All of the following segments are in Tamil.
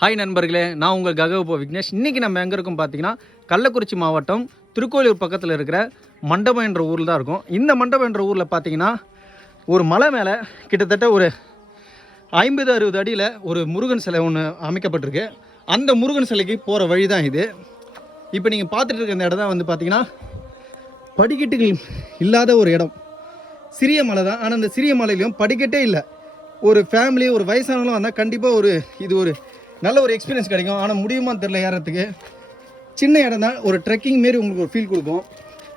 ஹாய் நண்பர்களே நான் உங்கள் ககவபோ விக்னேஷ். இன்றைக்கி நம்ம எங்கே இருக்கோம் பார்த்தீங்கன்னா கள்ளக்குறிச்சி மாவட்டம் திருக்கோயிலூர் பக்கத்தில் இருக்கிற மண்டபம் என்ற ஊரில் தான் இருக்கும். இந்த மண்டபம் என்ற ஊரில் பார்த்தீங்கன்னா ஒரு மலை மேலே கிட்டத்தட்ட ஒரு ஐம்பது அறுபது அடியில் ஒரு முருகன் சிலை ஒன்று அமைக்கப்பட்டிருக்கு. அந்த முருகன் சிலைக்கு போகிற வழி தான் இது. இப்போ நீங்கள் பார்த்துட்டு இருக்க இந்த இடம் தான் வந்து பார்த்தீங்கன்னா படிக்கட்டுகள் இல்லாத ஒரு இடம். சிறிய மலை தான். ஆனால் அந்த சிறிய மலையிலையும் படிக்கட்டே இல்லை. ஒரு ஃபேமிலி ஒரு வயசானவங்களும் வந்தால் கண்டிப்பாக ஒரு இது ஒரு நல்ல ஒரு எக்ஸ்பீரியன்ஸ் கிடைக்கும். ஆனால் முடியுமான்னு தெரில ஏறத்துக்கு சின்ன இடம் தான். ஒரு ட்ரெக்கிங் மாரி உங்களுக்கு ஒரு ஃபீல் கொடுக்கும்.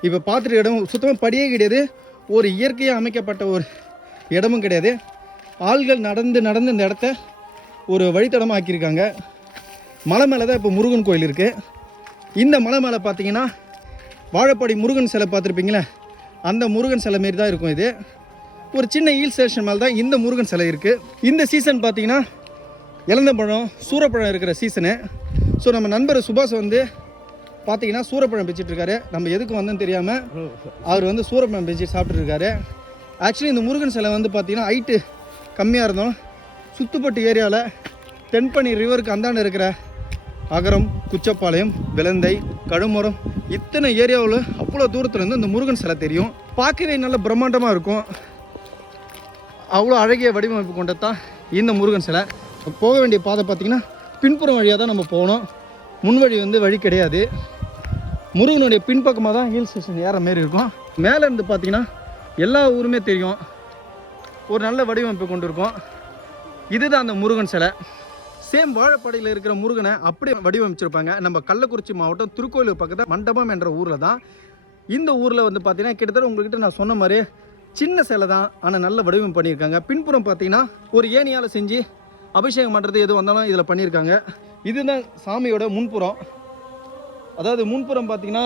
இப்போ பார்த்துட்டு இடம் சுத்தமாக படியே கிடையாது. ஒரு இயற்கையாக அமைக்கப்பட்ட ஒரு இடமும் கிடையாது. ஆள்கள் நடந்து நடந்து இந்த இடத்த ஒரு வழித்தடமாக ஆக்கியிருக்காங்க. மலை மேலே தான் இப்போ முருகன் கோயில் இருக்குது இந்த மலை மேலே பார்த்தீங்கன்னா வாழப்பாடி முருகன் சிலை பார்த்துருப்பீங்களே? அந்த முருகன் சிலை மாரி தான் இருக்கும் இது. ஒரு சின்ன ஹில் ஸ்டேஷன் மேலே தான் இந்த முருகன் சிலை இருக்குது இந்த சீசன் பார்த்தீங்கன்னா இளந்தம்பழம் சூரப்பழம் இருக்கிற சீசனு ஸோ நம்ம நண்பர் சுபாஷ் வந்து பார்த்தீங்கன்னா சூரப்பழம் பிச்சுட்டு நம்ம எதுக்கு வந்தோன்னு தெரியாமல் அவர் வந்து சூரப்பழம் பிச்சு சாப்பிட்ருக்காரு ஆக்சுவலி இந்த முருகன் சிலை வந்து பார்த்தீங்கன்னா ஹைட்டு கம்மியாக இருந்தாலும் சுத்துப்பட்டு ஏரியாவில் தென்பனி ரிவருக்கு அந்தாண்ட இருக்கிற அகரம் குச்சப்பாளையம் விலந்தை கடுமரம் இத்தனை ஏரியாவில் அவ்வளோ தூரத்துலேருந்து இந்த முருகன் சிலை தெரியும். பார்க்கவே நல்ல பிரம்மாண்டமாக இருக்கும். அவ்வளோ அழகிய வடிவமைப்பு கொண்டதான் இந்த முருகன் சிலை. போக வேண்டிய பாதை பார்த்தீங்கன்னா பின்புறம் வழியாக தான் நம்ம போகணும். முன் வழி வந்து வழி கிடையாது. முருகனுடைய பின்பக்கமாக தான் ஹில் ஸ்டேஷன் ஏற மாரி இருக்கும். மேலே இருந்து பார்த்தீங்கன்னா எல்லா ஊருமே தெரியும். ஒரு நல்ல வடிவமைப்பு கொண்டு இருக்கும். இதுதான் அந்த முருகன் சிலை. சேம் வாழப்படையில் இருக்கிற முருகனை அப்படியே வடிவமைச்சிருப்பாங்க. நம்ம கள்ளக்குறிச்சி மாவட்டம் திருக்கோயிலூர் பக்கத்தில் மண்டபம் என்ற ஊரில் தான். இந்த ஊரில் வந்து பார்த்தீங்கன்னா கிட்டத்தட்ட உங்கள்கிட்ட நான் சொன்ன மாதிரி சின்ன சிலை தான். ஆனால் நல்ல வடிவம் பண்ணியிருக்காங்க. பின்புறம் பார்த்தீங்கன்னா ஒரு ஏணியால் செஞ்சு அபிஷேகம் பண்ணுறது எது வந்தாலும் இதில் பண்ணியிருக்காங்க. இதுதான் சாமியோட முன்புறம்? அதாவது முன்புறம் பார்த்தீங்கன்னா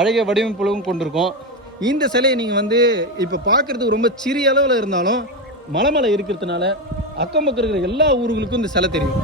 அழகிய வடிவமைப்புகளும் கொண்டிருக்கும். இந்த சிலையை நீங்கள் வந்து இப்போ பார்க்குறதுக்கு ரொம்ப சிறிய அளவில் இருந்தாலும் மலை மேலே இருக்கிறதுனால அக்கம் பக்கம் இருக்கிற எல்லா ஊர்களுக்கும் இந்த சிலை தெரியும்.